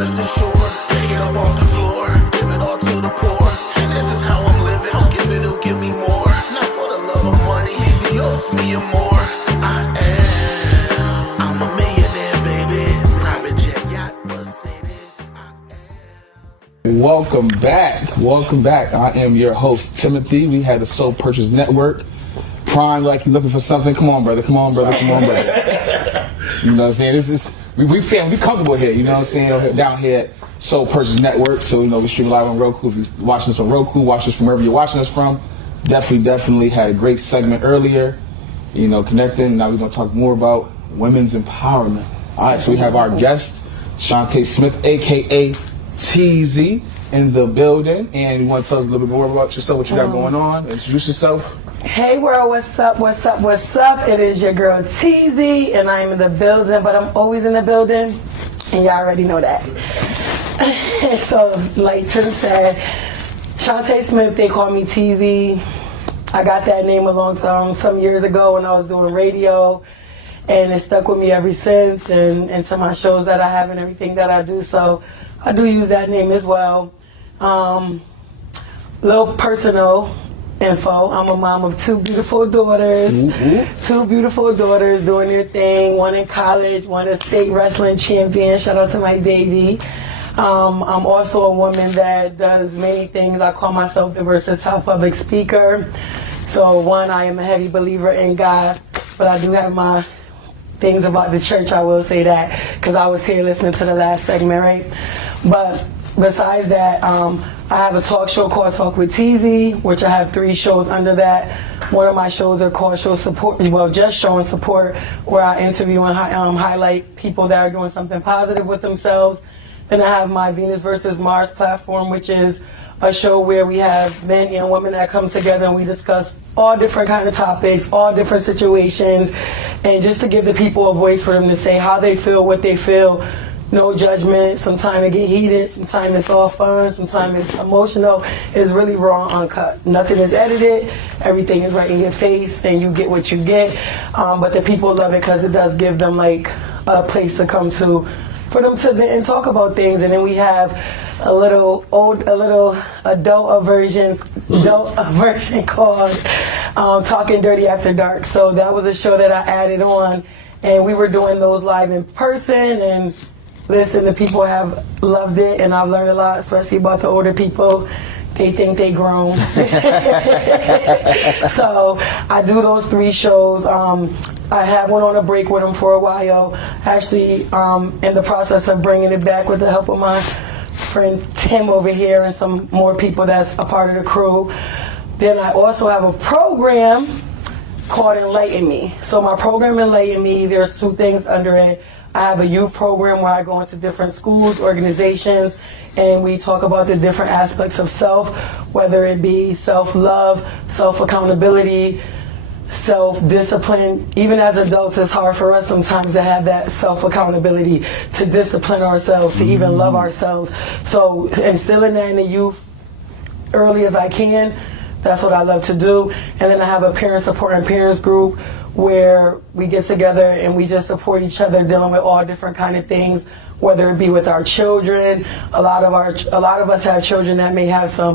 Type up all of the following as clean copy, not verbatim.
rest assured. Take it up off the floor, give it all to the poor. And this is how I'm living. Don't give it, don't give me more. Not for the love of money, Dios me and more. I'm a millionaire, baby. Private jet, yacht, Mercedes. Welcome back. I am your host, Timothy. We had the Soul Purchase Network. Prime, like you're looking for something. Come on, brother. You know what I'm saying? This is we comfortable here. You know what I'm saying? Down here at Soul Purchase Network. So we stream live on Roku. If you're watching us on Roku, watch us from wherever you're watching us from. Definitely had a great segment earlier. Connecting. Now we're gonna talk more about women's empowerment. All right. So we have our guest, Shantae Smith, aka Teezy, in the building, and you want to tell us a little bit more about yourself, what you got going on? Introduce yourself. Hey world, what's up? It is your girl Teezy, and I'm in the building, but I'm always in the building, and y'all already know that. So, like Tim said, Shantae Smith, they call me Teezy. I got that name a long time, some years ago when I was doing radio, and it stuck with me ever since, and to my shows that I have and everything that I do, so I do use that name as well. Little personal info. I'm a mom of two beautiful daughters. Two beautiful daughters doing their thing. One in college, one a state wrestling champion. Shout out to my baby. I'm also a woman that does many things. I call myself the versatile public speaker. So one, I am a heavy believer in God, but I do have my things about the church, I will say that, because I was here listening to the last segment, right? But besides that, I have a talk show called Talk with Teezy, which I have 3 shows under that. One of my shows are called Show Support, just Showing Support, where I interview and highlight people that are doing something positive with themselves. Then I have my Venus versus Mars platform, which is a show where we have men and women that come together and we discuss all different kind of topics, all different situations, and just to give the people a voice for them to say how they feel, what they feel. No judgment. Sometimes it get heated, sometimes it's all fun, sometimes it's emotional. It's really raw, uncut. Nothing is edited. Everything is right in your face, and you get what you get. But the people love it because it does give them like a place to come to, for them to vent and talk about things. And then we have a little adult version called Talking Dirty After Dark. So that was a show that I added on, and we were doing those live in person, and listen, the people have loved it, and I've learned a lot, especially about the older people. They think they grown. So I do those 3 shows. I had one on a break with them for a while. Actually, in the process of bringing it back with the help of my friend Tim over here and some more people that's a part of the crew. Then I also have a program called Enlighten Me. So my program Enlighten Me, there's 2 things under it. I have a youth program where I go into different schools, organizations, and we talk about the different aspects of self, whether it be self-love, self-accountability, self-discipline. Even as adults, it's hard for us sometimes to have that self-accountability, to discipline ourselves, to even love ourselves. So instilling that in the youth early as I can, that's what I love to do. And then I have a parent support and parents group where we get together and we just support each other dealing with all different kind of things, whether it be with our children. A lot of us have children that may have some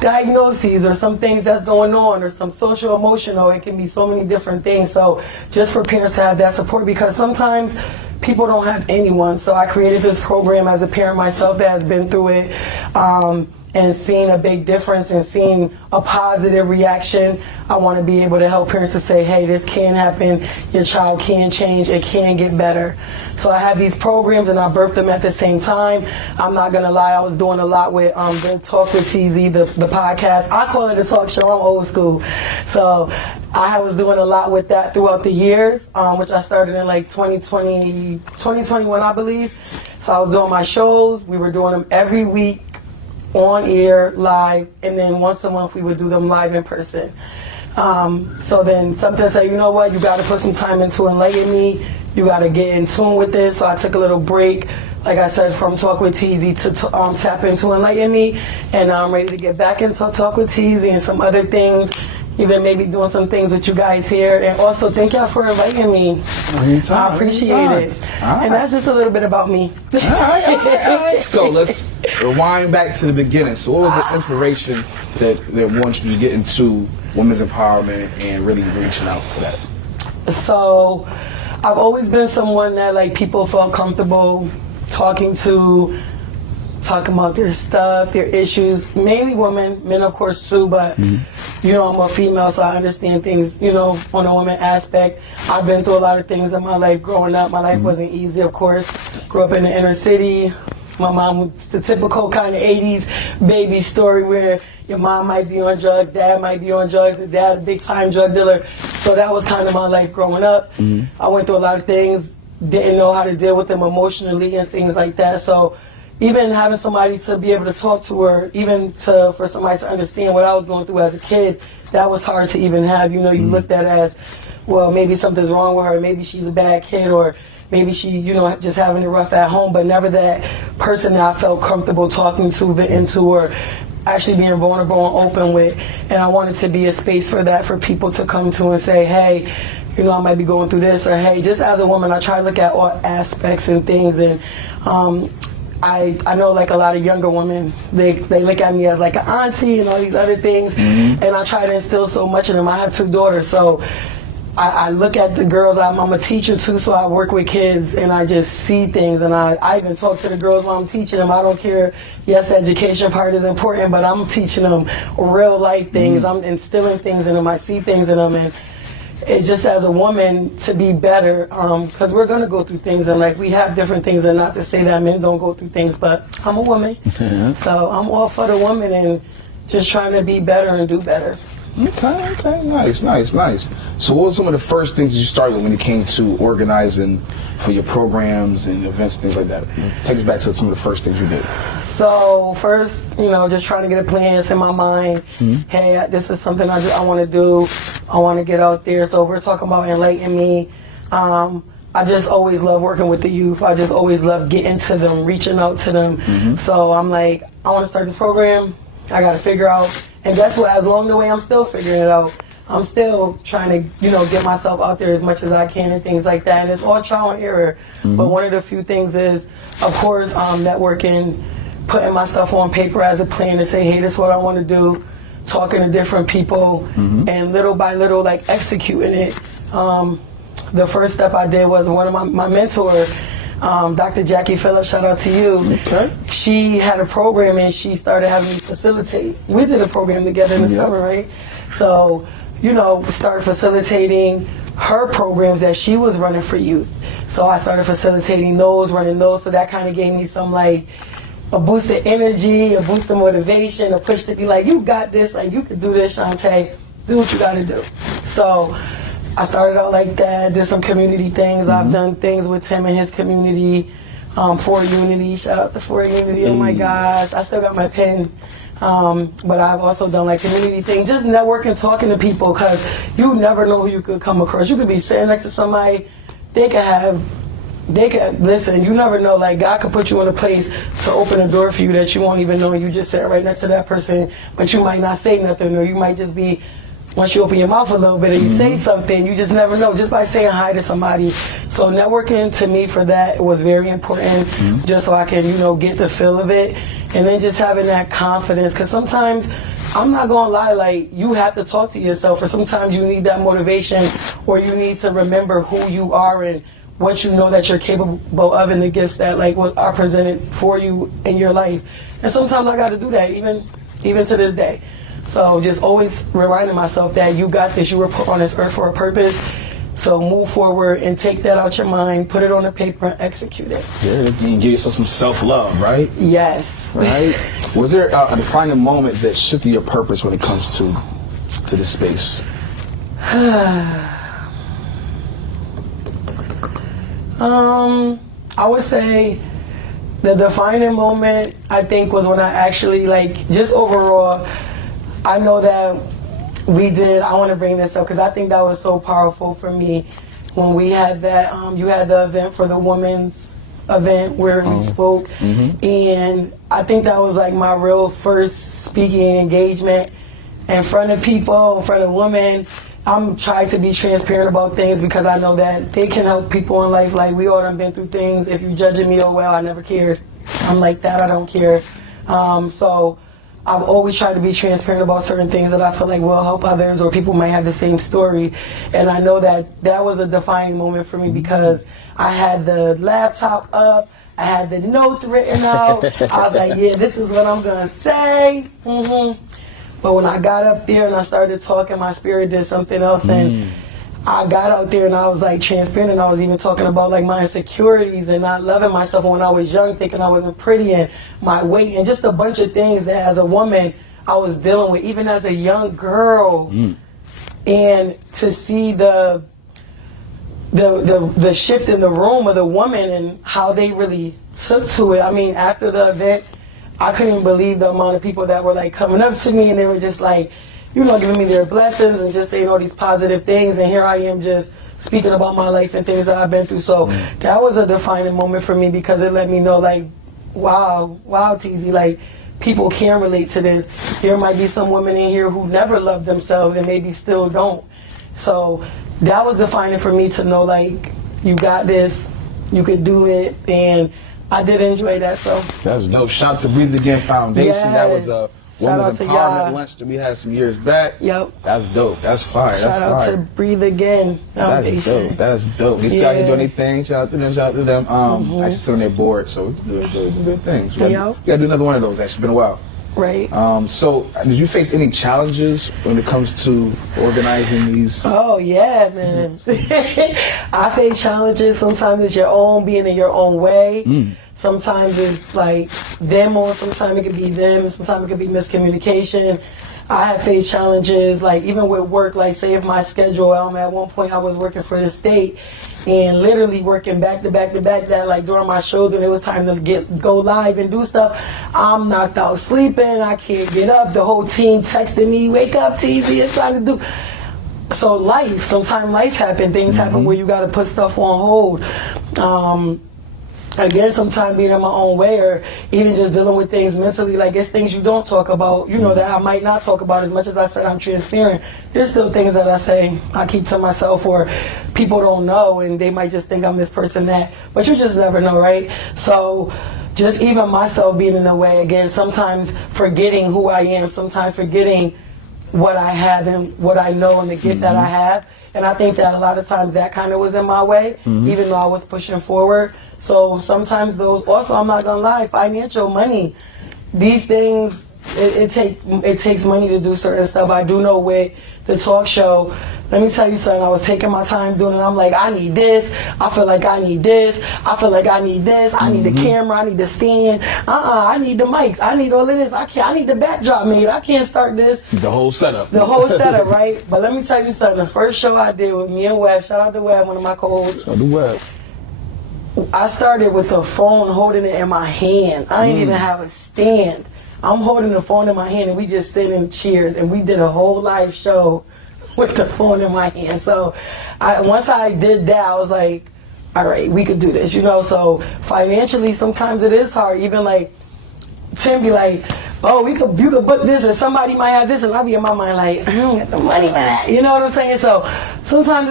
diagnoses or some things that's going on, or some social emotional. It can be so many different things. So just for parents to have that support, because sometimes people don't have anyone. So I created this program as a parent myself that has been through it, and seen a big difference and seen a positive reaction. I want to be able to help parents to say, hey, this can happen, your child can change, it can get better. So I have these programs and I birthed them at the same time. I'm not gonna lie, I was doing a lot with the Talk with Teezy, the podcast. I call it a talk show, I'm old school. So I was doing a lot with that throughout the years, which I started in like 2021, I believe. So I was doing my shows, we were doing them every week, on air, live, and then once a month we would do them live in person. So then something said, you know what, you got to put some time into Enlighten Me. You got to get in tune with this. So I took a little break, like I said, from Talk with Teezy to tap into Enlighten Me. And now I'm ready to get back into Talk with Teezy and some other things. even maybe doing some things with you guys here. And also, thank y'all for inviting me. Anytime, I appreciate anytime. it. All right. And that's just a little bit about me. All right. So let's rewind back to the beginning. So what was the inspiration that wants you to get into women's empowerment and really reaching out for that? So I've always been someone that like people felt comfortable talking about their stuff, their issues, mainly women, men of course too, but you know, I'm a female, so I understand things, you know, on a woman aspect. I've been through a lot of things in my life growing up. My life wasn't easy, of course. Grew up in the inner city. My mom was the typical kind of 80s baby story where your mom might be on drugs, dad might be on drugs, the dad a big time drug dealer. So that was kind of my life growing up. I went through a lot of things, didn't know how to deal with them emotionally and things like that. So even having somebody to be able to talk to, or even for somebody to understand what I was going through as a kid, that was hard to even have. You know, you looked at as, well, maybe something's wrong with her, maybe she's a bad kid, or maybe she, you know, just having it rough at home, but never that person that I felt comfortable talking to, venting to, or actually being vulnerable and open with. And I wanted to be a space for that, for people to come to and say, hey, you know, I might be going through this, or hey, just as a woman, I try to look at all aspects and things. And I know like a lot of younger women, they look at me as like an auntie and all these other things, and I try to instill so much in them. I have 2 daughters, so I look at the girls. I'm a teacher too, so I work with kids, and I just see things, and I even talk to the girls while I'm teaching them. I don't care, yes, the education part is important, but I'm teaching them real life things. I'm instilling things in them. I see things in them, and it's just as a woman to be better, because we're going to go through things in life. We have different things, and not to say that men don't go through things, but I'm a woman. So I'm all for the woman and just trying to be better and do better. Okay, nice. So what were some of the first things you started with when it came to organizing for your programs and events and things like that? Take us back to some of the first things you did. So first, you know, just trying to get a plan in my mind. Hey, this is something I want to do. I want to get out there. So we're talking about Enlighten Me. I just always love working with the youth. I just always love getting to them, reaching out to them. So I'm like, I want to start this program. I got to figure out. And guess what? As along the way, I'm still figuring it out. I'm still trying to, you know, get myself out there as much as I can and things like that. And it's all trial and error. But one of the few things is, of course, networking, putting my stuff on paper as a plan to say, hey, this is what I want to do, talking to different people, and little by little, like, executing it. The first step I did was one of my mentors, Dr. Jackie Phillips, shout out to you. Okay. She had a program and she started having me facilitate. We did a program together in the summer, right? So, you know, started facilitating her programs that she was running for youth. So I started facilitating those, running those. So that kind of gave me some, like, a boost of energy, a boost of motivation, a push to be like, you got this, like, you can do this, Shantae. Do what you got to do. So I started out like that, did some community things. I've done things with Tim and his community, For Unity. Shout out to For Unity. Oh my gosh, I still got my pen. But I've also done like community things, just networking, talking to people, because you never know who you could come across. You could be sitting next to somebody, they could listen, you never know, like God could put you in a place to open a door for you that you won't even know. You just sit right next to that person, but you might not say nothing, or you might just be, once you open your mouth a little bit and you say something, you just never know, just by saying hi to somebody. So networking to me for that was very important, just so I can, you know, get the feel of it. And then just having that confidence, because sometimes, I'm not going to lie, like, you have to talk to yourself, or sometimes you need that motivation, or you need to remember who you are and what you know that you're capable of, and the gifts that, like, what are presented for you in your life. And sometimes I got to do that, even to this day. So just always reminding myself that you got this, you were put on this earth for a purpose. So move forward and take that out your mind, put it on the paper and execute it. Yeah, you can give yourself some self-love, right? Yes. Right? Was there a defining moment that shifted your purpose when it comes to this space? I would say the defining moment, I think, was when I actually, like, just overall, I know that I want to bring this up because I think that was so powerful for me when we had that, you had the event for the women's event where we spoke, and I think that was like my real first speaking engagement, in front of people, in front of women. I'm trying to be transparent about things because I know that they can help people in life. Like, we all done been through things. If you judging me, oh well, I never cared. I'm like that, I don't care. So I've always tried to be transparent about certain things that I feel like will help others, or people might have the same story. And I know that was a defining moment for me because I had the laptop up, I had the notes written out. I was like, yeah, this is what I'm gonna say. But when I got up there and I started talking, my spirit did something else, and I got out there and I was like transparent, and I was even talking about like my insecurities and not loving myself when I was young, thinking I wasn't pretty, and my weight, and just a bunch of things that as a woman I was dealing with, even as a young girl. And to see the shift in the room of the woman and how they really took to it. I mean, after the event, I couldn't even believe the amount of people that were like coming up to me, and they were just like, giving me their blessings and just saying all these positive things. And here I am just speaking about my life and things that I've been through. So that was a defining moment for me because it let me know, like, wow, Teezy, like, people can relate to this. There might be some women in here who never loved themselves and maybe still don't. So that was defining for me to know, like, you got this, you could do it, and I did enjoy that. So that was dope. Shout out to Breathe Again Foundation. Yes. That was a women's empowerment y'all. lunch that we had some years back. Yep. That's dope. That's fire. Shout out to Breathe Again Foundation. That's dope. They still out here doing their thing. Shout out to them. Shout out to them. Actually, sit on their board, so we're doing good things. We gotta do another one of those. Actually, it's been a while. Right. So, did you face any challenges when it comes to organizing these? Oh, yeah, man. I face challenges. Sometimes it's your own, being in your own way. Sometimes it's like them, or sometimes it could be them. Sometimes it could be miscommunication. I have faced challenges, like even with work, like say if my schedule, at one point I was working for the state and literally working back to back to back, that like during my shows when it was time to go live and do stuff, I'm knocked out sleeping, I can't get up, the whole team texting me, wake up Teezy, it's time to do. So sometimes life happens, things happen where you gotta put stuff on hold. Again, sometimes being in my own way, or even just dealing with things mentally, like it's things you don't talk about, that I might not talk about. As much as I said I'm transparent, there's still things that I say I keep to myself, or people don't know, and they might just think I'm this person that, but you just never know, right? So just even myself being in the way, again, sometimes forgetting who I am, sometimes forgetting what I have and what I know and the gift that I have. And I think that a lot of times that kind of was in my way, even though I was pushing forward. So sometimes also I'm not gonna lie, financial money, these things, it takes money to do certain stuff. I do know with the talk show, let me tell you something, I was taking my time doing it. I'm like, I need this, I feel like I need this, I feel like I need this, I need the camera, I need the stand, I need the mics, I need all of this, I need the backdrop made, I can't start this. The whole setup. Right? But let me tell you something, the first show I did with me and Webb, shout out to Webb, one of my co-hosts. Shout out to Webb. I started with the phone, holding it in my hand. I didn't even have a stand. I'm holding the phone in my hand, and we just sit in chairs, and we did a whole live show with the phone in my hand. So once I did that, I was like, all right, we could do this, So financially, sometimes it is hard. Even like Tim be like, oh, you could book this, and somebody might have this, and I'll be in my mind like, I don't get the money for that. You know what I'm saying? So sometimes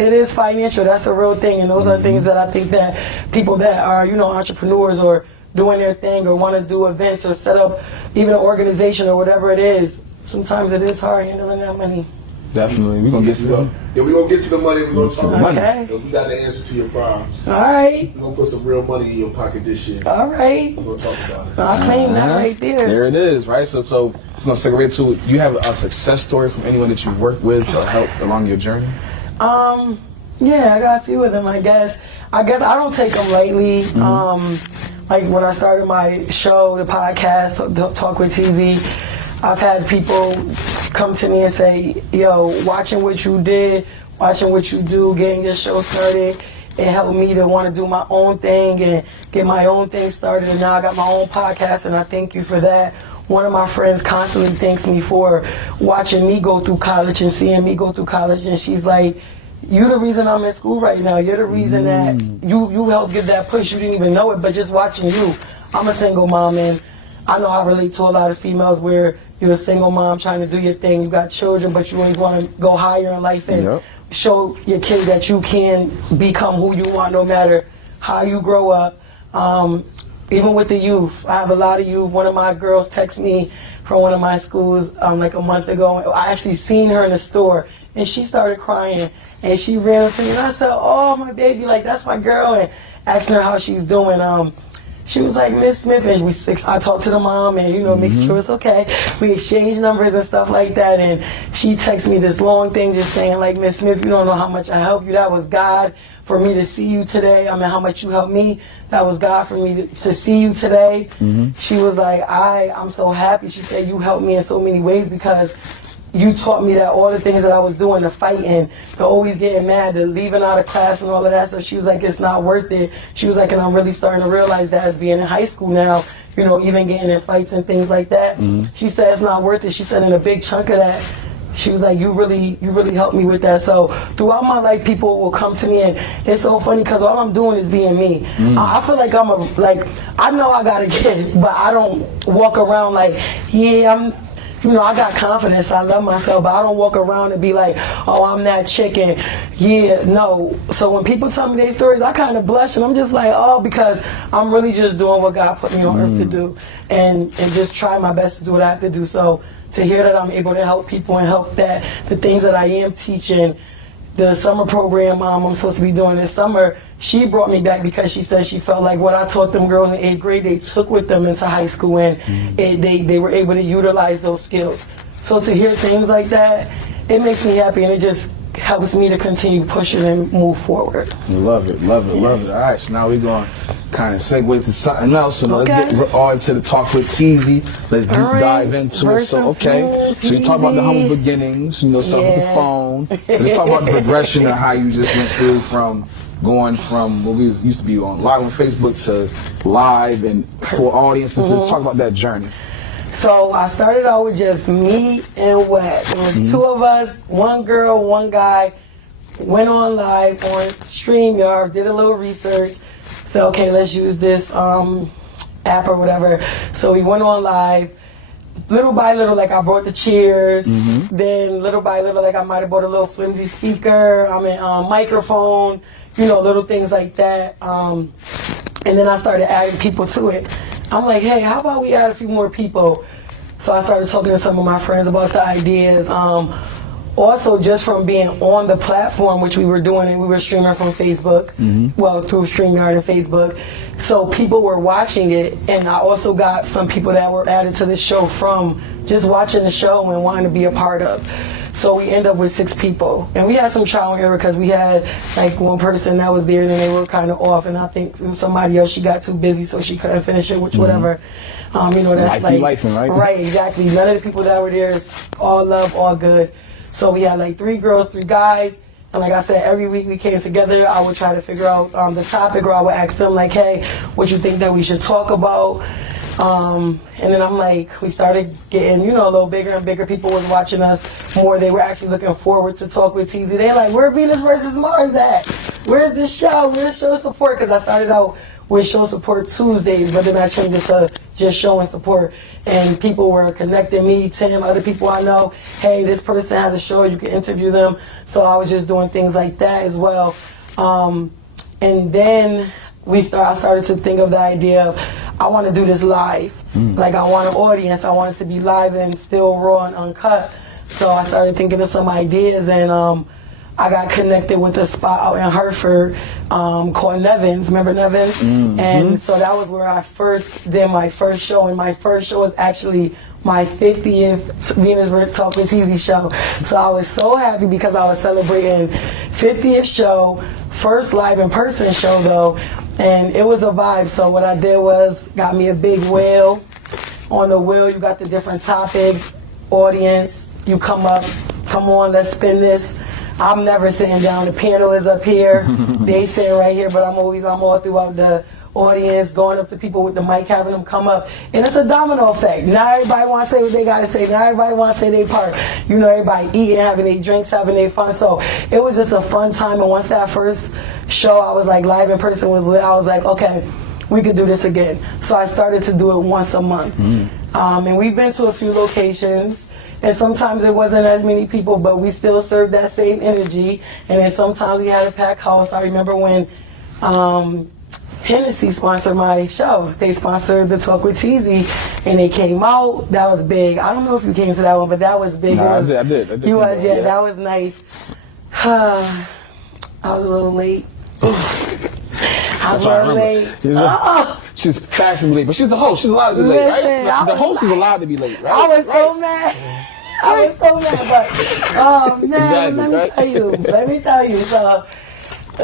it is financial. That's a real thing, and those are things that I think that people that are, entrepreneurs or doing their thing or want to do events or set up even an organization or whatever it is, sometimes it is hard handling that money. Definitely. We're going to get to them. Yeah, we're going to get to the money. We're going to talk about Okay. it. We got the answer to your problems. All right. We're going to put some real money in your pocket this year. All right. We're going to talk about it. I claim that right there. There it is, right? So we're going to segue to, you have a success story from anyone that you worked with or helped along your journey? Yeah, I got a few of them, I guess. I don't take them lightly. Like when I started my show, the podcast, Talk with Teezy, I've had people come to me and say, yo, watching what you did, watching what you do, getting your show started, it helped me to want to do my own thing and get my own thing started. And now I got my own podcast, and I thank you for that. One of my friends constantly thanks me for watching me go through college and seeing me go through college. And she's like, you're the reason I'm in school right now. You're the reason that you helped give that push. You didn't even know it, but just watching you. I'm a single mom, and I know I relate to a lot of females where you're a single mom trying to do your thing, you got children, but you always want to go higher in life and show your kids that you can become who you want no matter how you grow up. Even with the youth, I have a lot of youth. One of my girls texted me from one of my schools like a month ago. I actually seen her in the store, and she started crying, and she ran up to me, and I said, "Oh, my baby, like that's my girl," and asking her how she's doing. She was like, "Miss Smith," and I talked to the mom and, making sure it's okay. We exchanged numbers and stuff like that, and she texted me this long thing just saying, like, "Miss Smith, you don't know how much I helped you. That was God for me to see you today. I mean, how much you helped me. That was God for me to see you today." She was like, I'm so happy. She said, "You helped me in so many ways because you taught me that all the things that I was doing, the fighting, the always getting mad, the leaving out of class and all of that." So she was like, "It's not worth it." She was like, "And I'm really starting to realize that as being in high school now, even getting in fights and things like that." She said, "It's not worth it." She said, "In a big chunk of that," she was like, you really helped me with that." So throughout my life, people will come to me, and it's so funny because all I'm doing is being me. I feel like I know I got a kid, but I don't walk around like, I got confidence, I love myself, but I don't walk around and be like, "Oh, I'm that chick," and no. So when people tell me their stories, I kind of blush, and I'm just like, oh, because I'm really just doing what God put me on earth to do, and just try my best to do what I have to do. So to hear that I'm able to help people and help that the things that I am teaching, the summer program I'm supposed to be doing this summer, she brought me back because she said she felt like what I taught them girls in 8th grade, they took with them into high school, and they were able to utilize those skills. So to hear things like that, it makes me happy, and it just helps me to continue pushing and move forward. Love it. All right, so now we're going to kind of segue to something else. So let's get on to the talk with Teezy. Let's deep dive into it. So, so you talk about the humble beginnings, stuff with the phone. Let's talk about the progression of how you just went through from going from what we used to be on live on Facebook to live and for audiences. Let's talk about that journey. So I started out with just me and Wet. It was two of us, one girl, one guy. Went on live on StreamYard, did a little research. Said, okay, let's use this app or whatever. So we went on live. Little by little, like I brought the chairs. Then little by little, like I might have bought a little flimsy speaker. Microphone. Little things like that. And then I started adding people to it. I'm like, hey, how about we add a few more people? So I started talking to some of my friends about the ideas. Also, just from being on the platform, which we were doing, and we were streaming from Facebook, through StreamYard and Facebook. So people were watching it, and I also got some people that were added to the show from just watching the show and wanting to be a part of. So we ended up with 6 people. And we had some trial and error because we had like one person that was there and they were kind of off, and I think somebody else, she got too busy so she couldn't finish it, which whatever. That's like, right, exactly. None of the people that were there is all love, all good. So we had like 3 girls, 3 guys. And like I said, every week we came together, I would try to figure out the topic, or I would ask them like, hey, what you think that we should talk about? And then I'm like, we started getting, a little bigger and bigger. People was watching us more. They were actually looking forward to talk with Teezy. They like, where Venus versus Mars at? Where's the show? Where's show support? Because I started out with show support Tuesdays, but then I changed it to just showing support. And people were connecting me, Tim, other people I know. Hey, this person has a show, you can interview them. So I was just doing things like that as well. And then I started to think of the idea of, I want to do this live. Like, I want an audience. I want it to be live and still raw and uncut. So I started thinking of some ideas, and I got connected with a spot out in Hertford called Nevins. Remember Nevins? And so that was where I first did my first show, and my first show was actually my 50th Venus Talk with Teezy show. So I was so happy because I was celebrating 50th show, first live in person show though, and it was a vibe. So what I did was got me a big wheel. On the wheel you got the different topics, audience, you come up, come on, let's spin this. I'm never sitting down, the panel is up here, they sitting right here, but I'm all throughout the audience, going up to people with the mic, having them come up, and it's a domino effect. Now everybody want to say what they got to say. Now everybody want to say their part. Everybody eating, having their drinks, having their fun. So it was just a fun time. And once that first show, I was like, live in person was lit. I was like, okay, we could do this again. So I started to do it once a month. And we've been to a few locations, and sometimes it wasn't as many people, but we still served that same energy. And then sometimes we had a packed house. I remember when Hennessy sponsored my show. They sponsored the Talk with Teezy, and they came out. That was big. I don't know if you came to that one, but that was big. Nah, I did. You was, yeah, that was nice. I was a little late. I was a little late. She's fashionably late, but she's the host. She's allowed to be late, right? The host is allowed to be late, right? I was so mad. I was so mad, but man, let me tell you. So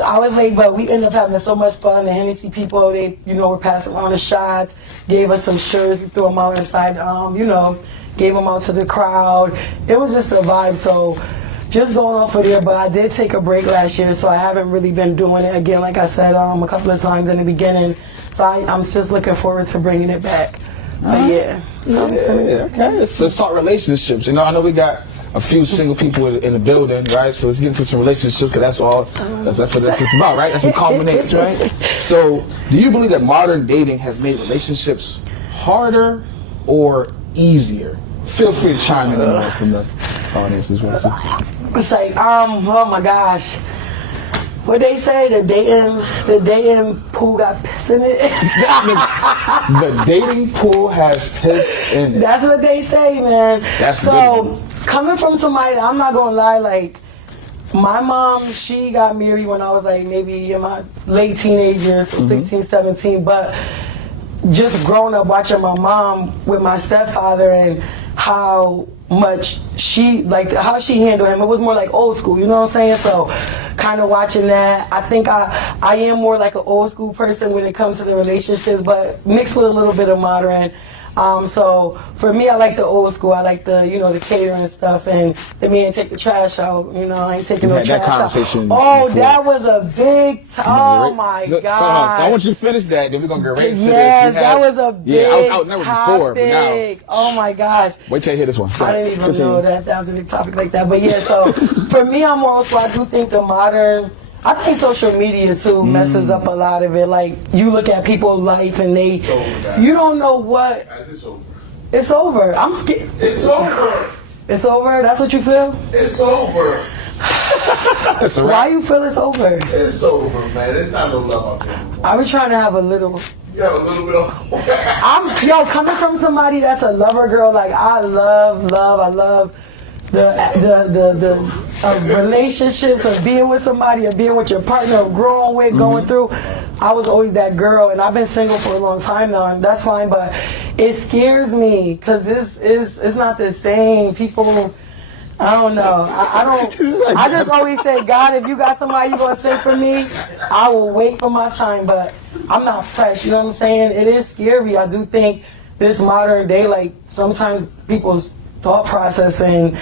I was late, but we ended up having so much fun. The Hennessy people, they, were passing around the shots, gave us some shirts, we threw them out inside, gave them out to the crowd. It was just a vibe, so just going off of there, but I did take a break last year, so I haven't really been doing it again, like I said, a couple of times in the beginning. So I'm just looking forward to bringing it back. But yeah. Okay. Let's talk relationships. I know we got a few single people in the building, right? So let's get into some relationships, because that's what it's about, right? That's what culminates, right? So do you believe that modern dating has made relationships harder or easier? Feel free to chime in from the audience as well. It's like, oh my gosh. What they say, the dating pool got piss in it. The dating pool has piss in it. That's what they say, man. That's so coming from somebody, I'm not gonna lie, like my mom, she got married when I was like maybe in my late teenage years, so 16, 17, but just growing up watching my mom with my stepfather and how much how she handled him, it was more like old school, you know what I'm saying? So kind of watching that, I think I am more like an old school person when it comes to the relationships, but mixed with a little bit of modern. So for me, I like the old school. I like the, the catering stuff, and the man take the trash out. I ain't taking no trash out. Oh, before. That was a big oh my God. I want you to finish that, then we're going to get right into this. Yes, that was a big I was out never before, but now. Oh my gosh. Wait till you hear this one. I didn't even know that was a big topic like that. But yeah, so for me, I'm more so I do think I think social media too messes up a lot of it. Like you look at people's life and you don't know what. It's over. It's over. I'm scared. It's over. It's over. That's what you feel. It's over. Why you feel it's over? It's over, man. There's not no love out there. I was trying to have a little. You have a little bit of. Coming from somebody that's a lover girl. Like I love. I love. The relationships of being with somebody, of being with your partner, of growing with, going through. I was always that girl, and I've been single for a long time now, and that's fine. But it scares me because it's not the same. People, I don't know. I don't. I just always say, God, if you got somebody you gonna send for me, I will wait for my time. But I'm not fresh. You know what I'm saying? It is scary. I do think this modern day, like sometimes people's thought process and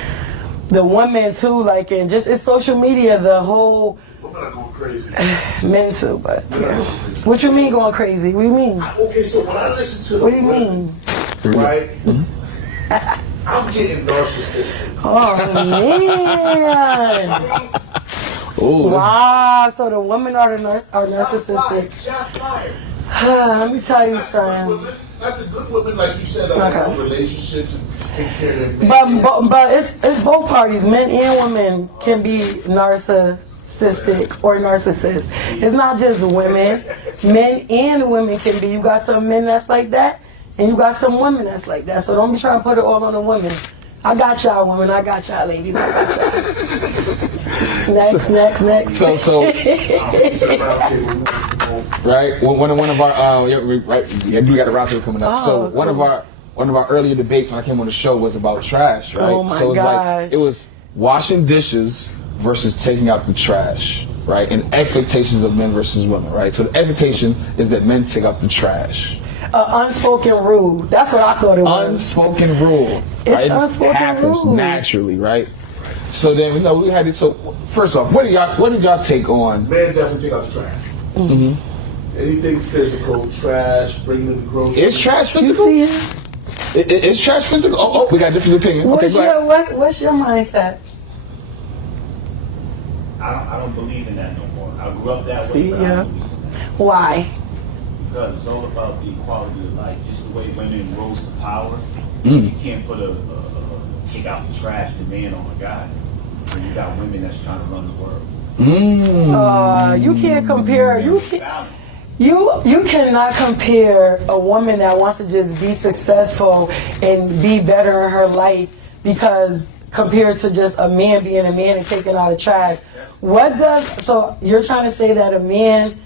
the women too, like, and just it's social media, the whole Women are going crazy. men too, but yeah. What you mean going crazy? What do you mean? Okay, so when I listen to the What do you mean? right, I'm getting narcissistic. Oh man! Ooh, Wow, so the women are narcissistic. Shots fired. Let me tell you something. Not the good women, like you said, that have relationships and take care of their men. But it's both parties. Men and women can be narcissistic or narcissists. It's not just women. Men and women can be. You got some men that's like that, and you got some women that's like that. So don't be trying to put it all on the women. I got y'all women. I got y'all ladies. I got y'all. Next. So right, one of our we got a roundtable coming up. So one of our earlier debates when I came on the show was about trash, right? Oh my so gosh. it was washing dishes versus taking out the trash, right? And expectations of men versus women, right? So the expectation is that men take out the trash. Unspoken rule. That's what I thought it was. Unspoken rule. It's right? unspoken It happens rules. naturally, right? So then we had it. So first off, what did y'all take on? Men definitely take out the trash. Anything physical, trash, bringing in the groceries. Is trash physical? You see it? Is trash physical? Oh, we got a different opinion. What's your mindset? I don't believe in that no more. I grew up that See, way. But yeah. Why? because it's all about the equality of life. Just the way women rose to power. You can't put a take out the trash demand on a guy. And you got women that's trying to run the world. You can't compare. You cannot compare a woman that wants to just be successful and be better in her life because compared to just a man being a man and taking out the trash. So you're trying to say that a man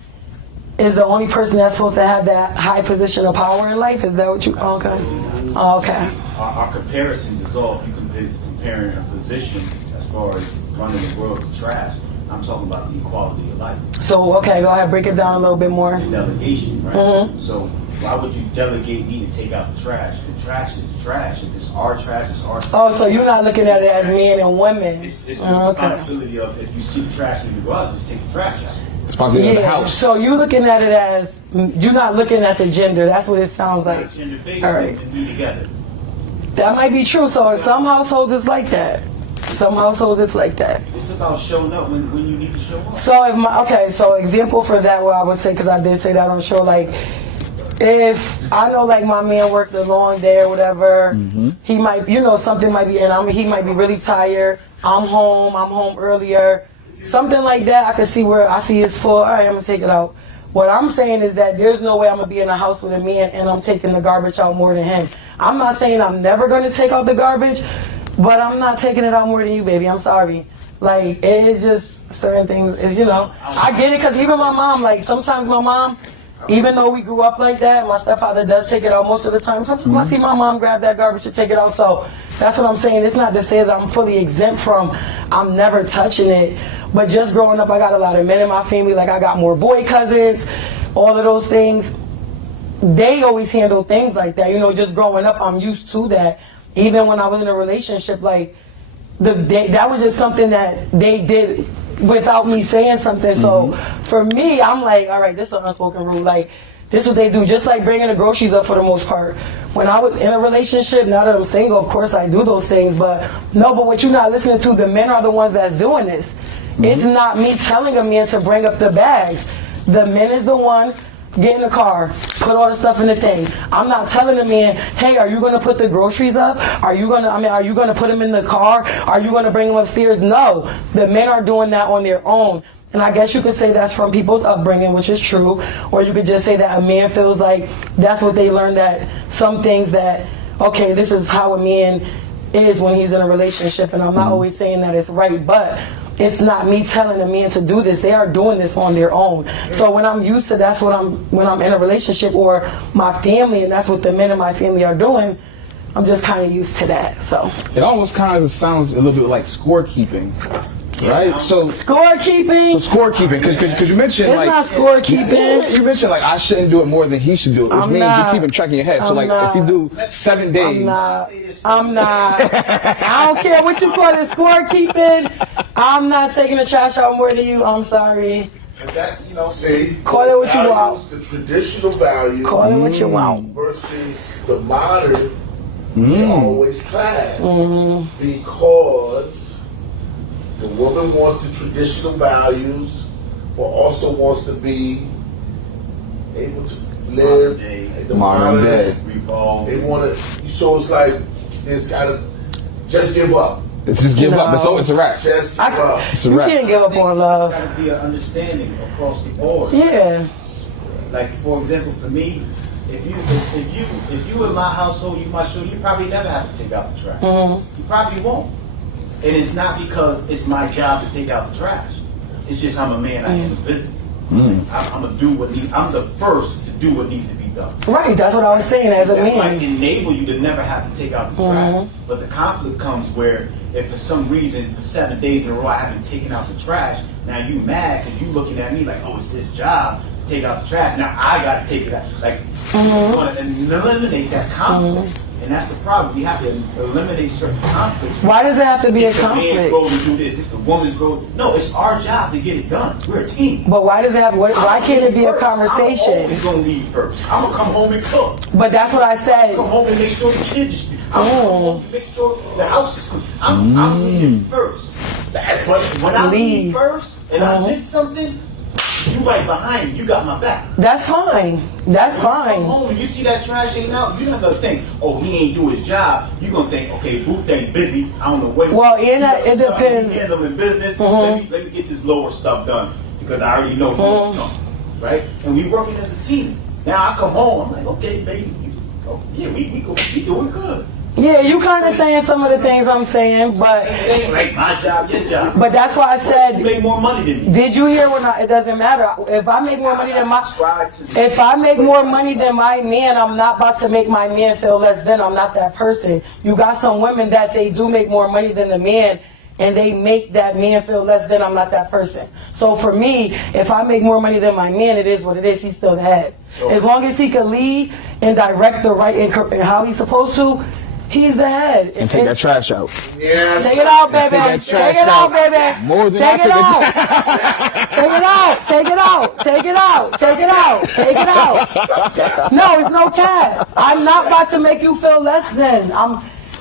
is the only person that's supposed to have that high position of power in life? Is that what you? Okay. Our comparisons is all if you comparing a position as far as running the world to trash. I'm talking about the equality of life. So, okay, go ahead, break it down a little bit more. The delegation, right? So, why would you delegate me to take out the trash? The trash is the trash. If it's our trash, it's our trash. Oh, so you're not looking at it as men and women. It's the responsibility of, if you see the trash, you go out, just take the trash out. Responsibility of the house. So you're looking at it as, you're not looking at the gender. That's what it sounds like. It's not gender-based, all right. and be together. That might be true. So in some households, it's like that. Some households, it's like that. It's about showing up when you need to show up. So so example for that, what I would say, because I did say that on the show, like, if I know, like, my man worked a long day or whatever, he might, something might be, and he might be really tired. I'm home earlier. Something like that, I can see where I see it's full. All right, I'm going to take it out. What I'm saying is that there's no way I'm going to be in a house with a man and I'm taking the garbage out more than him. I'm not saying I'm never going to take out the garbage, but I'm not taking it out more than you, baby. I'm sorry. Like, it's just certain things, I get it, because even my mom, like, sometimes my mom, even though we grew up like that, my stepfather does take it out most of the time. Sometimes I see my mom grab that garbage to take it out. So that's what I'm saying. It's not to say that I'm fully exempt from, I'm never touching it. But just growing up, I got a lot of men in my family. Like, I got more boy cousins, all of those things. They always handle things like that. Just growing up, I'm used to that. Even when I was in a relationship, like, that was just something that they did without me saying something. So for me, I'm like, all right, this is an unspoken rule. Like, this is what they do. Just like bringing the groceries up for the most part. When I was in a relationship, now that I'm single, of course I do those things. But what you're not listening to, the men are the ones that's doing this. It's not me telling a man to bring up the bags. The man is the one. Get in the car, put all the stuff in the thing. I'm not telling the man, hey, are you going to put the groceries up? Are you going to put them in the car? Are you going to bring them upstairs? No, the men are doing that on their own. And I guess you could say that's from people's upbringing, which is true. Or you could just say that a man feels like that's what they learned, that some things that, okay, this is how a man is when he's in a relationship. And I'm not always saying that it's right, but it's not me telling a man to do this. They are doing this on their own. So when I'm used to when I'm in a relationship or my family, and that's what the men in my family are doing, I'm just kind of used to that. So it almost kind of sounds a little bit like scorekeeping. Right, so scorekeeping. So scorekeeping, because you mentioned it's not scorekeeping. You mentioned like I shouldn't do it more than he should do it, which means you're keeping track in your head. So like if you do 7 days, I'm not. I don't care what you call it, scorekeeping. I'm not taking the trash out more than you. I'm sorry. That, see, call it what you want. The traditional value. Call it what you want. Versus the modern, always clash because the woman wants the traditional values, but also wants to be able to live in the modern day. They want to, so it's like, it's got to just give up. It's just give up. It's a wrap. Just give up. It's a wrap. You can't give up on love. There's got to be an understanding across the board. Yeah. Like, for example, for me, if you in my household, you probably never have to take out the trash. You probably won't. And it's not because it's my job to take out the trash. It's just I'm a man. I handle business. I'm gonna do I'm the first to do what needs to be done. Right. That's what I was saying as a that man. Might enable you to never have to take out the trash. But the conflict comes where if for some reason for 7 days in a row I haven't taken out the trash, now you mad because you looking at me like, oh, it's his job to take out the trash. Now I got to take it out. Like, you want to eliminate that conflict. And that's the problem. We have to eliminate certain conflicts. Why does it have to be a conflict? It's the man's role to do this. It's the woman's role. No, it's our job to get it done. We're a team. But why does it have? Why can't it be a conversation? I'm always gonna leave first. I'm gonna come home and cook. But that's what I said. Come home and make sure the kids. I'm gonna come home and make sure the house is clean. I'm leaving first. But when I leave first and I miss something, You right behind me. You got my back. That's fine. That's Come fine. home and you see that trash ain't out, you're not gonna think, oh, he ain't do his job. You're gonna think, okay, Booth ain't busy. I don't know what. Well, in that, it depends. He's handling business. Let me get this lower stuff done because I already know he wants something, right? And we working as a team. Now I come home, I'm like, okay, baby, we doing good. Yeah, you kind of saying some of the things I'm saying, but it ain't like my job, your job. But that's why I said, you make more money than me. Did you hear when it doesn't matter if I make more money than if I make more money than my man, I'm not about to make my man feel less than. I'm not that person. You got some women that they do make more money than the man, and they make that man feel less than. I'm not that person. So for me, if I make more money than my man, it is what it is. He's still the head. As long as he can lead and direct the right and how he's supposed to, he's the head. And take that trash out. Yeah. Take it out, baby. Take Take it out, baby. More than take I it take out. Take it out. Take it out. Take it out. Take it out. Take it out. No, it's no cap. I'm not about to make you feel less than.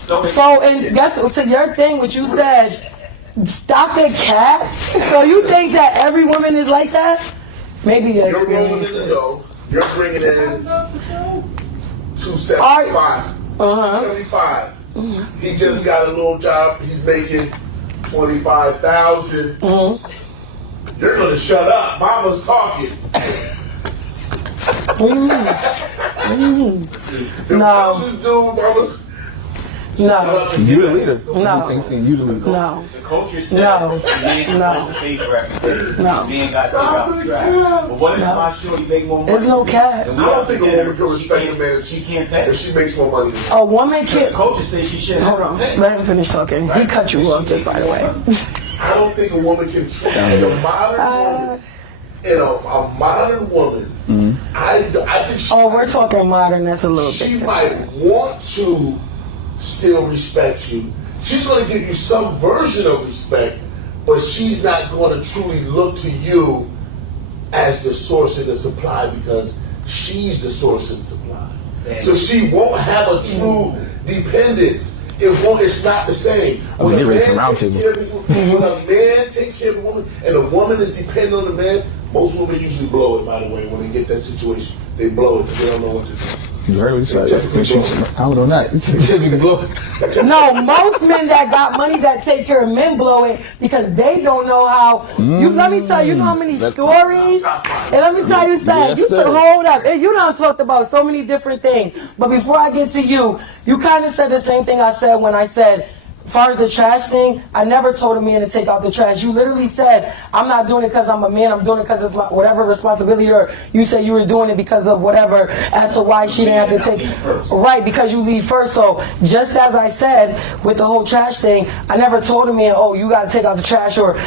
So, and guess to your thing, what you said, stop the cap. So you think that every woman is like that? Maybe your You're rolling experience in the dough. You're bringing in 275. 75. He just got a little job. He's making 25,000. You're gonna shut up. Mama's talking. What do you mean? What do you mean? No. This dude, mama. No. You the leader. No. You the leader. No. The culture says the man supposed to pay for everything. No. The man got to take out the trash. But what if my shorty make more money? There's no cap. I don't think a woman can respect a man She can't pay. if she makes more money than him. A woman The can't. culture says she shouldn't Hold have on. to pay. Let him finish talking. He cut you off, just by the way. I don't think a woman can trust a modern woman. And a modern woman, I think she Oh, we're talking modern. That's a little she bit. might want to still respect you. She's going to give you some version of respect, but she's not going to truly look to you as the source of the supply because she's the source of the supply. So she won't have a true dependence. It's not the same. When a man takes care of a woman and a woman is dependent on the man, most women usually blow it, by the way, when they get that situation. They blow it because they don't know what to do. You heard what he said. I don't know. Typically blow it. No, most men that got money that take care of men blow it because they don't know how. You let me tell you, know how many stories. And let me tell you something. Yes, You sir. said, hold up. You done talked about so many different things. But before I get to you, you kind of said the same thing I said when I said, as far as the trash thing, I never told a man to take out the trash. You literally said, I'm not doing it because I'm a man, I'm doing it because it's my whatever responsibility, or you said you were doing it because of whatever, as to why she didn't have to take it. Right, because you leave first. So just as I said with the whole trash thing, I never told a man, oh, you got to take out the trash, or,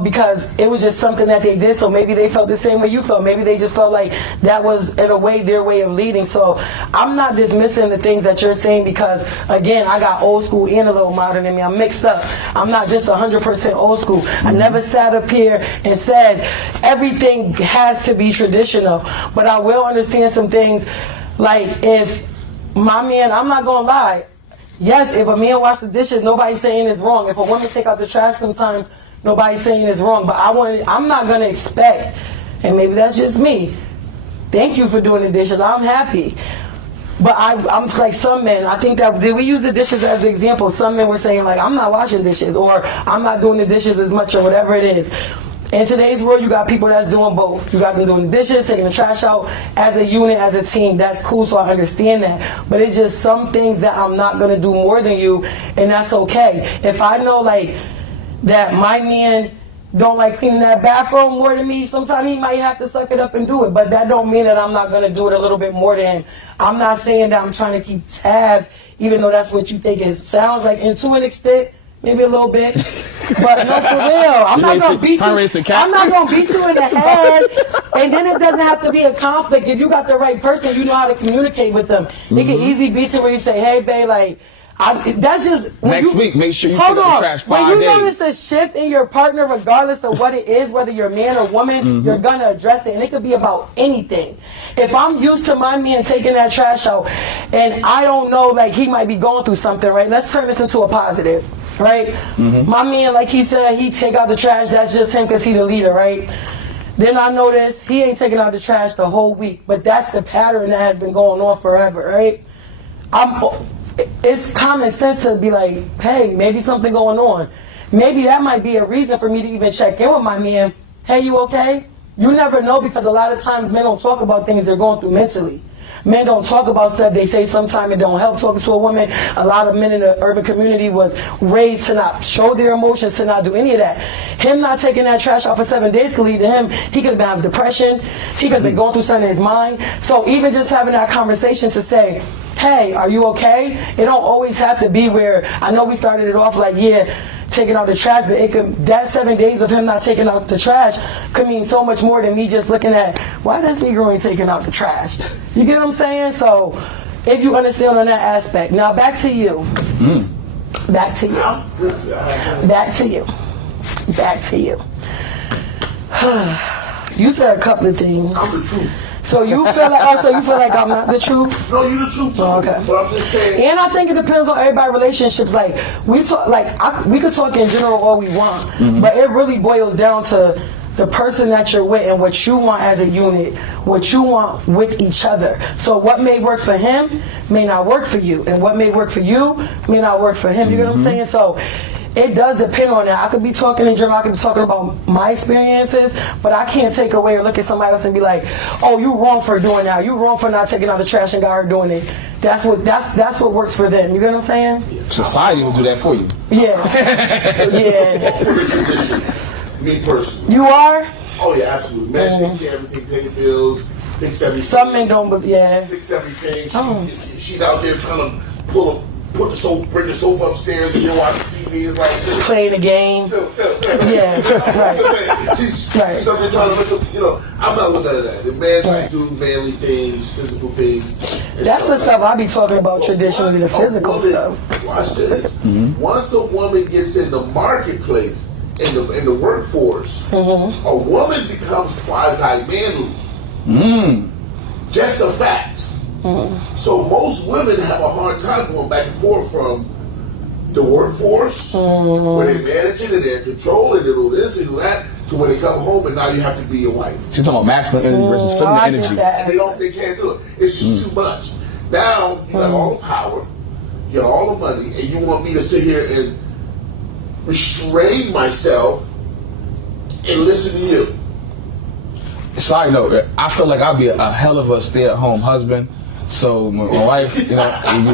because it was just something that they did. So maybe they felt the same way you felt. Maybe they just felt like that was, in a way, their way of leading. So I'm not dismissing the things that you're saying because, again, I got old school and a little modern in me. I'm mixed up. I'm not just 100% old school. I never sat up here and said everything has to be traditional, but I will understand some things. Like if my man, I'm not gonna lie. Yes, if a man wash the dishes, nobody's saying it's wrong. If a woman take out the trash, sometimes nobody's saying it's wrong. But I'm not gonna expect, and maybe that's just me. Thank you for doing the dishes. I'm happy. But I'm like some men, I think that, did we use the dishes as an example? Some men were saying like, I'm not washing dishes, or I'm not doing the dishes as much, or whatever it is. In today's world, you got people that's doing both. You got them doing the dishes, taking the trash out as a unit, as a team. That's cool, so I understand that. But it's just some things that I'm not going to do more than you, and that's okay. If I know like that my man don't like cleaning that bathroom more than me, sometimes he might have to suck it up and do it. But that don't mean that I'm not going to do it a little bit more than him. I'm not saying that I'm trying to keep tabs, even though that's what you think it sounds like. And to an extent, maybe a little bit. But no, for real. I'm not going to beat you. I'm not going to beat you in the head. And then it doesn't have to be a conflict. If you got the right person, you know how to communicate with them. It can easily be to where you say, hey, babe, like, that's just next week. Make sure you take out the trash 5 When you days. notice a shift in your partner, regardless of what it is, whether you're man or woman, you're gonna address it, and it could be about anything. If I'm used to my man taking that trash out, and I don't know, like he might be going through something, right? Let's turn this into a positive, right? My man, like he said, he take out the trash. That's just him because he's the leader, right? Then I notice he ain't taking out the trash the whole week, but that's the pattern that has been going on forever, right? It's common sense to be like, hey, maybe something going on. Maybe that might be a reason for me to even check in with my man. Hey, you okay? You never know, because a lot of times men don't talk about things they're going through mentally. Men don't talk about stuff. They say sometimes it don't help talking to a woman. A lot of men in the urban community was raised to not show their emotions, to not do any of that. Him not taking that trash out for 7 days could lead to him. He could have been having depression. He could have been going through something in his mind. So even just having that conversation to say, hey, are you okay? It don't always have to be where, I know we started it off like, yeah, taking out the trash, but it could, that 7 days of him not taking out the trash could mean so much more than me just looking at, why does Negro ain't taking out the trash? You get what I'm saying? So if you understand on that aspect. Now back to you. Back to you. Back to you. Back to you. You said a couple of things. I'm the truth. So you feel like I'm not the truth? No, you the truth. Oh, okay. But I'm just saying. And I think it depends on everybody's relationships. Like we talk, we could talk in general all we want, but it really boils down to the person that you're with and what you want as a unit, what you want with each other. So what may work for him may not work for you, and what may work for you may not work for him. You get what I'm saying? So it does depend on that. I could be talking in general, I could be talking about my experiences, but I can't take away or look at somebody else and be like, oh, you wrong for doing that. You wrong for not taking out the trash and got her doing it. That's what works for them. You get what I'm saying? Society will do that for you. Yeah. Yeah. For the tradition, me personally. You are? Oh yeah, absolutely. Men take care of everything, pay the bills, fix everything. Some men don't, but yeah. Fix everything. Oh. She's out there trying to bring the sofa upstairs and you're watching TV. It's like Playing the game. Yeah, right. She's Right. up there trying to look. I'm not with none of that. The man Right. just do manly things, physical things. and That's the like stuff that. I be talking about traditionally, the physical Once a stuff. woman- Watch this. Once a woman gets in the marketplace, in the workforce, a woman becomes quasi-manly. Just a fact. So most women have a hard time going back and forth from the workforce, where they manage it and they're in control and they do this and do that, to when they come home and now you have to be your wife. She's talking about masculine energy versus I feminine get energy. that. And they can't do it. It's just too much. Now you have all the power, you have all the money, and you want me to sit here and restrain myself and listen to you. Side note, I feel like I'd be a hell of a stay-at-home husband. So my wife, if you're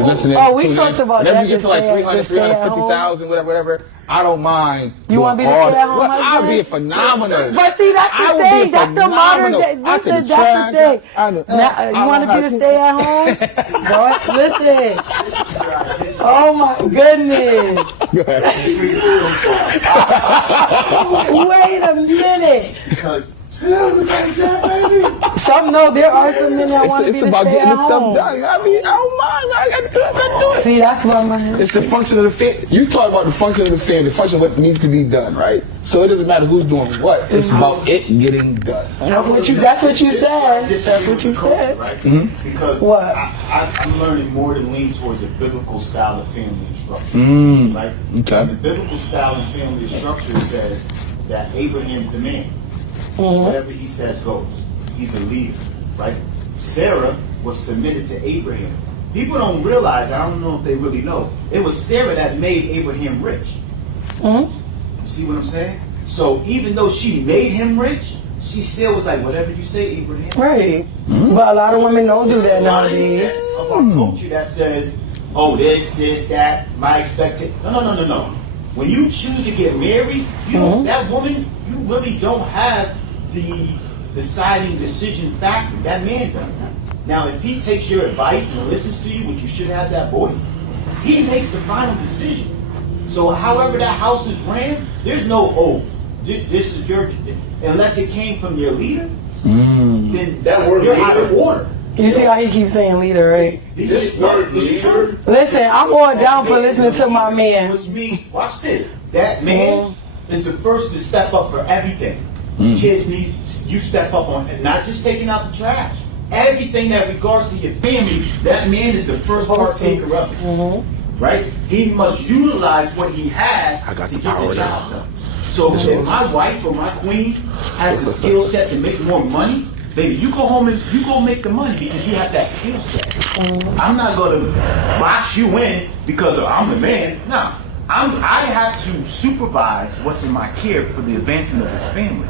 listening, Oh, we tune talked in. about whenever that, you get to like the 300, stay at home. 350,000, whatever, I don't mind. You want to be the doing all stay-at-home that. husband? I'd be phenomenal. But see, that's I the would be thing. That's the modern phenomenal. day. I Listen, take the that's the thing. trash. You want to be the stay-at-home? Boy, listen. Oh my goodness. Wait a minute. Because There are some men that want to be It's the about getting this stuff stay-at-home. done. I mean, I don't mind. I got to do it. See, that's what I'm. It's the function of the family. You talk about the function of the family, the function of what needs to be done, right? So it doesn't matter who's doing what. It's about it getting done. That's what you said. That's what you said. Right? Because What? I'm learning more to lean towards a biblical style of family instruction. Right? Okay. The biblical style of family instruction says that Abraham's the man. Whatever he says goes. He's the leader. Right? Sarah was submitted to Abraham. People don't realize, I don't know if they really know, it was Sarah that made Abraham rich. You see what I'm saying? So even though she made him rich, she still was like, whatever you say, Abraham. Right. But a lot of women don't do that nowadays. Of our culture that says, oh, this, that, my expectation. No. When you choose to get married, that woman, you really don't have the deciding decision factor. That man does. Now, if he takes your advice and listens to you, which you should have that voice, he makes the final decision. So however that house is ran, there's no, this is your, unless it came from your leader, then That word you're out of leader. order. You see how he keeps saying leader, right? This word is leader. true. Listen, I'm all down for listening to my man. Which means, watch this, that man is the first to step up for everything. Kids need, you step up on it, not just taking out the trash. Everything that regards to your family, that man is the first partaker of it. Right? He must utilize what he has I got to the get power the now. job done. So if my wife or my queen has the skill set to make more money, baby, you go home and you go make the money because you have that skill set. I'm not gonna box you in because I'm the man. No, I have to supervise what's in my care for the advancement of this family,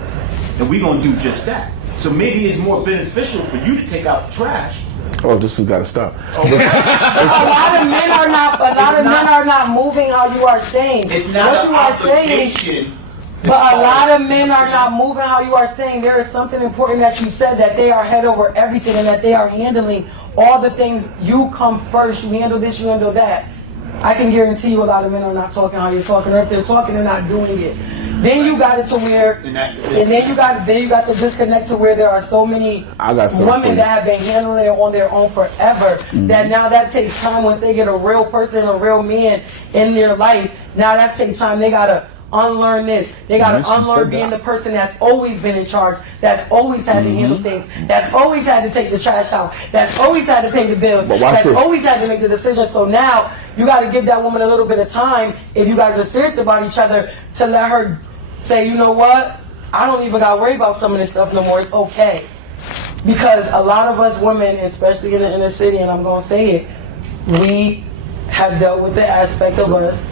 and we're gonna do just that. So maybe it's more beneficial for you to take out the trash. Oh, this has got to stop. A lot of men are not. Men are not moving how you are saying. It's not an obligation. But a lot of men are not moving how you are saying. There is something important that you said, that they are head over everything and that they are handling all the things. You come first. You handle this, you handle that. I can guarantee you a lot of men are not talking how you're talking, or if they're talking, they're not doing it. Then you got it to where, and then you got the disconnect to where there are so many women that have been handling it on their own forever, that now that takes time. Once they get a real person, a real man in their life, now that takes time. They gotta unlearn this. They gotta unlearn being the person that's always been in charge, that's always had to handle things, that's always had to take the trash out, that's always had to pay the bills, that's always had to make the decision. So now you gotta give that woman a little bit of time, if you guys are serious about each other, to let her say, you know what, I don't even gotta worry about some of this stuff no more. It's okay. Because a lot of us women, especially in the inner city, and I'm gonna say it, we have dealt with the aspect of us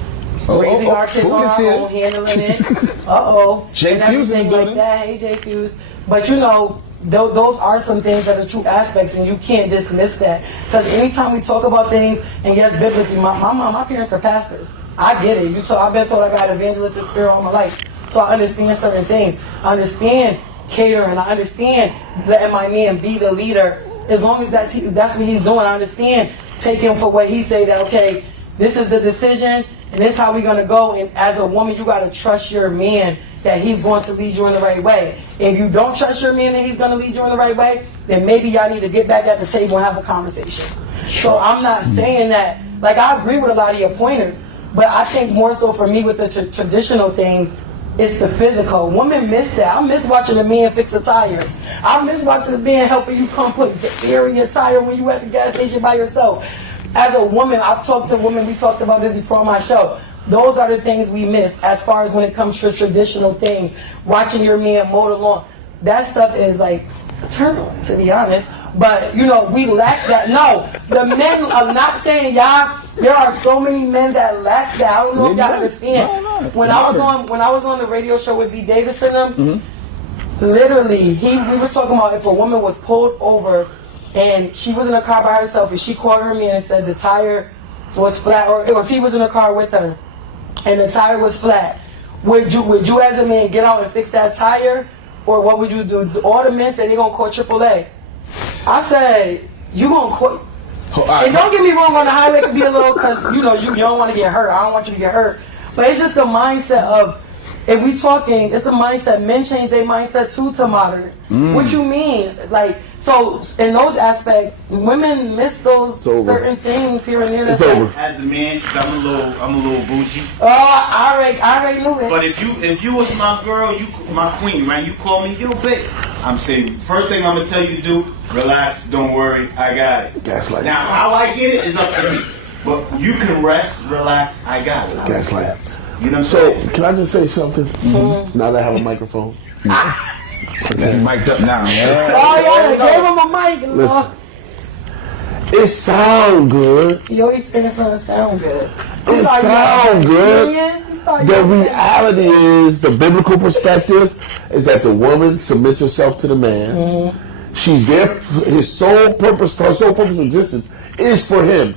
raising our kids on our own, handling it. Jay and Fuse everything like that. Hey, Jay Fuse. But you know, those are some things that are true aspects, and you can't dismiss that. Because anytime we talk about things, and yes, biblically, my parents are pastors. I get it. I've been told I got evangelistic spirit all my life, so I understand certain things. I understand catering. I understand letting my man be the leader. As long as that's what he's doing, I understand taking him for what he say. That okay, this is the decision, and this is how we're gonna go. And as a woman, you gotta trust your man that he's going to lead you in the right way. If you don't trust your man that he's gonna lead you in the right way, then maybe y'all need to get back at the table and have a conversation. So I'm not saying that. Like, I agree with a lot of your pointers, but I think more so for me with the traditional things, it's the physical. Women miss that. I miss watching a man fix a tire. I miss watching a man helping you come put air in your tire when you at the gas station by yourself. As a woman, I've talked to women, we talked about this before on my show. Those are the things we miss as far as when it comes to traditional things. Watching your man mow the lawn. That stuff is like a turn on, to be honest. But, you know, we lack that. No, the men, I'm not saying y'all, there are so many men that lack that. I don't know if y'all understand. When I was on the radio show with B. Davis and them, literally, we were talking about if a woman was pulled over and she was in a car by herself and she called her man and said the tire was flat, or if he was in a car with her and the tire was flat, would you as a man get out and fix that tire, or what would you do? All the men said they're gonna call AAA. I said, you gonna call? And don't get me wrong, on the highway it can be a little, because you know you don't want to get hurt. I don't want you to get hurt, but it's just the mindset of, if we talking, it's a mindset. Men change their mindset too to modern. What you mean? Like, so in those aspects, women miss those certain things here and there. It's over. As a man, 'cause I'm a little bougie. Oh, I already knew it. But if you was my girl, my queen, right? You call me, yo, babe. I'm saying, first thing I'm gonna tell you to do, relax, don't worry, I got it. Gaslight. Now, how I get it is up to me. But you can rest, relax, I got it. Gaslight. You know what I'm So, saying? can I just say something? Now that I have a microphone. Okay. He's mic'd up now. Oh, yeah, gave him a mic. Listen. It sound good. You always saying something sound good. It sound good. The reality is, the biblical perspective is that the woman submits herself to the man. She's there. Her sole purpose of existence is for him.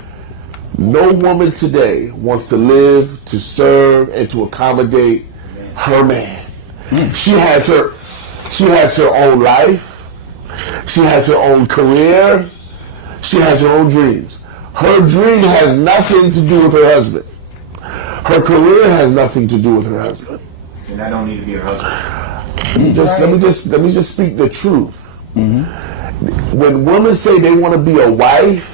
No woman today wants to live, to serve, and to accommodate her man. She has her own life. She has her own career. She has her own dreams. Her dream has nothing to do with her husband. Her career has nothing to do with her husband. And I don't need to be her husband. Let me just speak the truth. When women say they want to be a wife,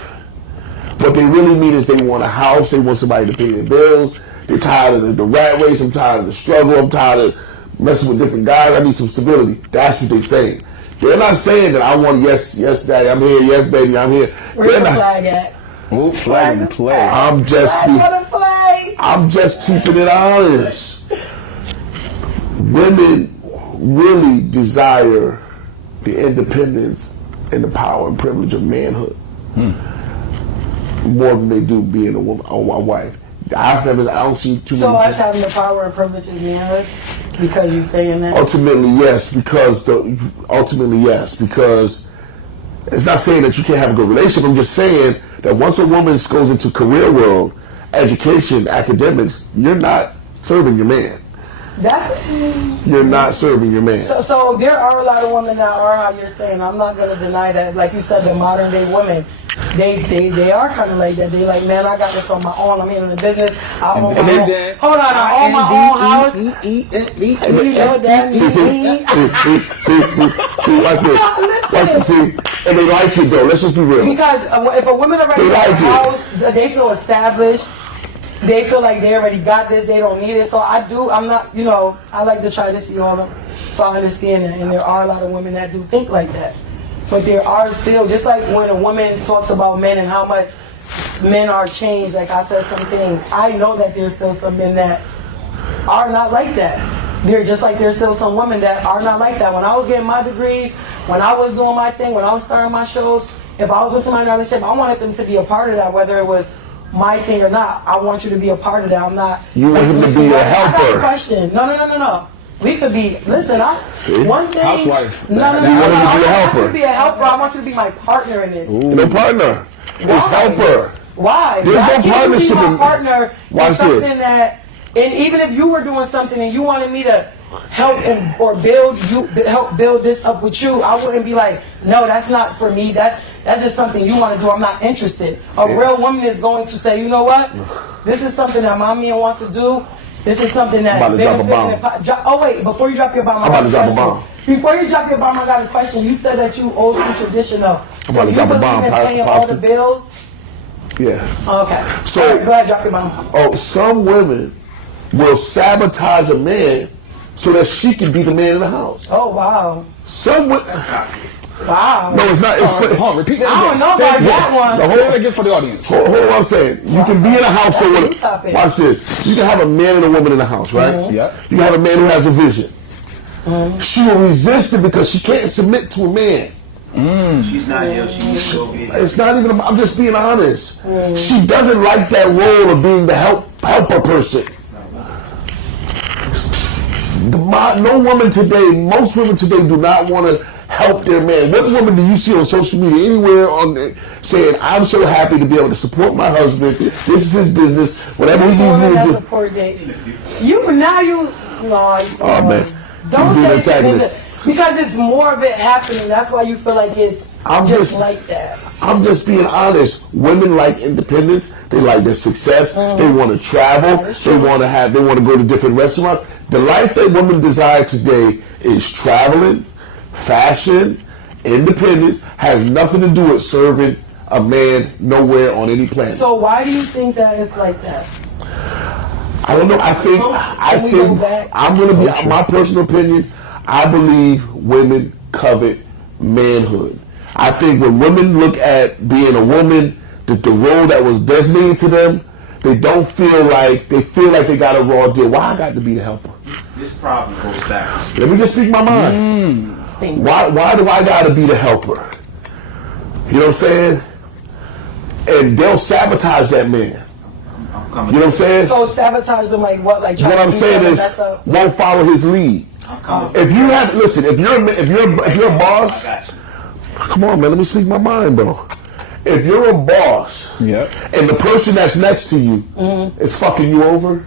what they really mean is they want a house, they want somebody to pay their bills, they're tired of the rat race, I'm tired of the struggle, I'm tired of messing with different guys, I need some stability. That's what they're saying. They're not saying that I want yes, daddy, I'm here, yes, baby, I'm here. Where's the flag at? Oh, flag and play. I'm just keeping it honest. women really desire the independence and the power and privilege of manhood more than they do being a woman, a wife. I don't see too many. So us having the power and privilege is manhood because you're saying that. Ultimately, yes, because it's not saying that you can't have a good relationship. I'm just saying that once a woman goes into career world, education, academics, you're not serving your man. You're not serving your man. So there are a lot of women that are how you're saying. I'm not going to deny that. Like you said, the modern day women, they are kind of like that. They like, man, I got this on my own. I'm in the business. I own my own. Hold on, I own my own house. And you know that. See, watch this. See, and they like it though. Let's just be real. Because if a woman already has a house, they feel established. They feel like they already got this, they don't need it. So I'm not, I like to try to see all of them. So I understand that. And there are a lot of women that do think like that. But there are still, just like when a woman talks about men and how much men are changed, like I said some things, I know that there's still some men that are not like that. They're just like there's still some women that are not like that. When I was getting my degrees, when I was doing my thing, when I was starting my shows, if I was with somebody in a relationship, I wanted them to be a part of that, whether it was my thing or not. I want you to be a part of that. I'm not. You want him to be a helper. I got a question. No. We could be. Listen, one thing. Housewife. No. You want him to be a helper. I want you to be a helper. I want you to be my partner in this. No partner. It's helper. Why? There's Why no can't partnership you be my in- partner Watch in something that, and even if you were doing something and you wanted me to help help build this up with you, I wouldn't be like, no, that's not for me. That's just something you want to do. I'm not interested. A real woman is going to say, you know what? This is something that my man wants to do. This is something that. I'm about to drop a bomb. Oh wait, before you drop your bomb, I got a question. Before you drop your bomb, I got a question. You said that you old school traditional. I'm about to drop a bomb. Paying all the bills. Yeah. Okay. So all right, go ahead, drop your bomb. Oh, some women will sabotage a man so that she can be the man in the house. Oh wow. Some women. Wow. No, it's not. Hold on, repeat that again. I don't know about that one. No, say it again for the audience. Hold on, I'm saying. You can be in a house or whatever. Watch this. You can have a man and a woman in the house, right? Mm-hmm. Yeah. You can have a man who has a vision. Mm-hmm. She will resist it because she can't submit to a man. She's not here. She needs to go get it. It's not even. I'm just being honest. She doesn't like that role of being the helper person. No woman today, most women today do not want to help their man. What woman do you see on social media anywhere on there saying, I'm so happy to be able to support my husband, this is his business, whatever he needs me to do. Support date. Oh man. Don't say something because it's more of it happening. That's why you feel like it's just like that. I'm just being honest. Women like independence. They like their success. They want to travel. They want to go to different restaurants. The life that women desire today is traveling, fashion, independence. Has nothing to do with serving a man nowhere on any planet. So why do you think that it's like that? I don't know. I think I'm going to be my personal opinion. I believe women covet manhood. I think when women look at being a woman, the role that was designated to them, they feel like they got a raw deal. Why I got to be the helper? This problem goes back to. Let me just speak my mind. Why do I got to be the helper? You know what I'm saying? And they'll sabotage that man. You know what I'm saying? So sabotage them like what? Like what I'm saying is won't follow his lead. If you have if you're a boss, come on man, let me speak my mind, bro. If you're a boss, and the person that's next to you is fucking you over,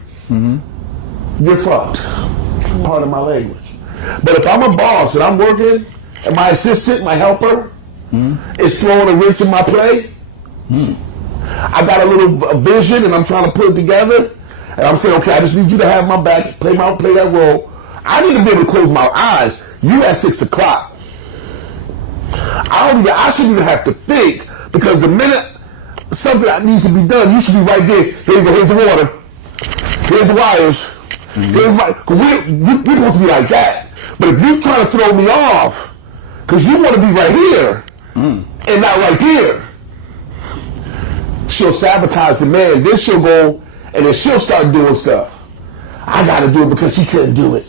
you're fucked. Pardon my language. But if I'm a boss and I'm working, and my assistant, my helper, is throwing a wrench in my play, I got a little vision and I'm trying to put it together, and I'm saying, okay, I just need you to have my back, play that role. I need to be able to close my eyes. You at 6 o'clock. I shouldn't even have to think, because the minute something that needs to be done, you should be right there. Here's the water. Here's the wires. Here's we're supposed to be like that. But if you trying to throw me off, because you want to be right here and not right here, she'll sabotage the man. Then she'll go and then she'll start doing stuff. I got to do it because he couldn't do it.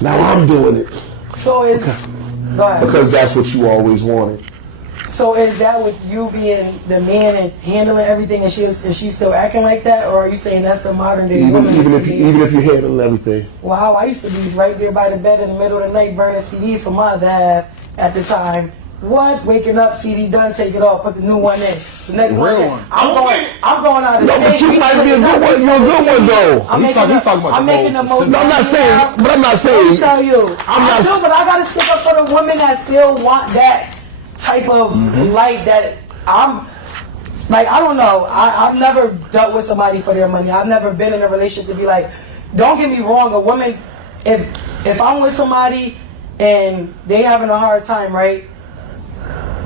Now I'm doing it So is go ahead. because that's what you always wanted. So is that with you being the man and handling everything, and is she still acting like that, or are you saying that's the modern day woman? Even if you handle everything. Wow, I used to be right there by the bed in the middle of the night burning CDs for my dad at the time. What? Waking up, CD done, take it off, put the new one in. The next one. I'm going out of No, but you might be a good one. You're a good one though. I'm making the most. No, I'm not saying. But I'm not Let saying. me tell you, I do, but I gotta stick up for the women that still want that type of life that I'm. Like, I don't know. I've never dealt with somebody for their money. I've never been in a relationship to be like, don't get me wrong, a woman, if I'm with somebody and they having a hard time, right?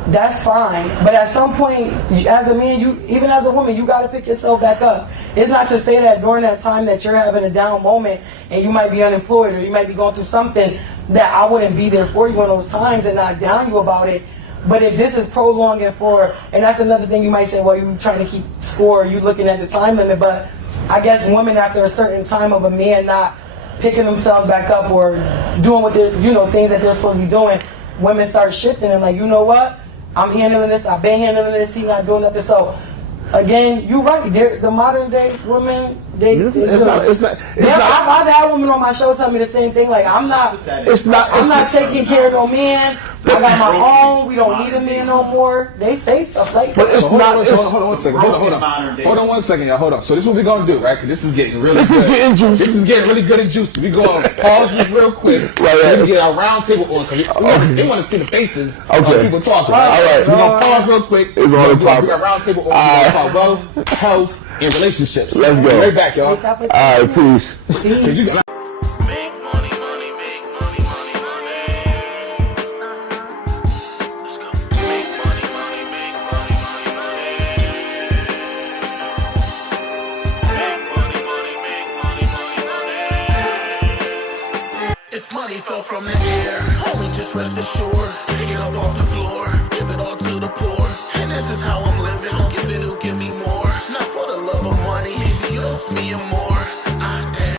That's fine, but at some point, as a man, even as a woman, you got to pick yourself back up. It's not to say that during that time that you're having a down moment and you might be unemployed or you might be going through something that I wouldn't be there for you in those times and not down you about it. But if this is prolonging for, and that's another thing you might say, well, you're trying to keep score, you looking at the time limit, but I guess women after a certain time of a man not picking themselves back up or doing what they're, things that they're supposed to be doing, women start shifting and like, you know what? I'm handling this. I've been handling this. He's not doing nothing. So, again, you're right. The modern day women, I've had women on my show tell me the same thing. Like, I'm not taking care of no man. I got my own. We don't need a man no more. They say stuff like that. But it's hold on 1 second. Hold on 1 second, y'all. Hold on. So this is what we're gonna do, right? Because this is getting really good. This is getting really good and juicy. We gonna pause this real quick so we can get our round table on because they want to see the faces of people talking. Right? All right. So we're gonna pause real quick. We got round table on. We're gonna talk wealth, health, and relationships. Let's go. Right back, y'all. All right, peace. Money fell from the air, homie, just rest assured. Pick it up off the floor, give it all to the poor. And this is how I'm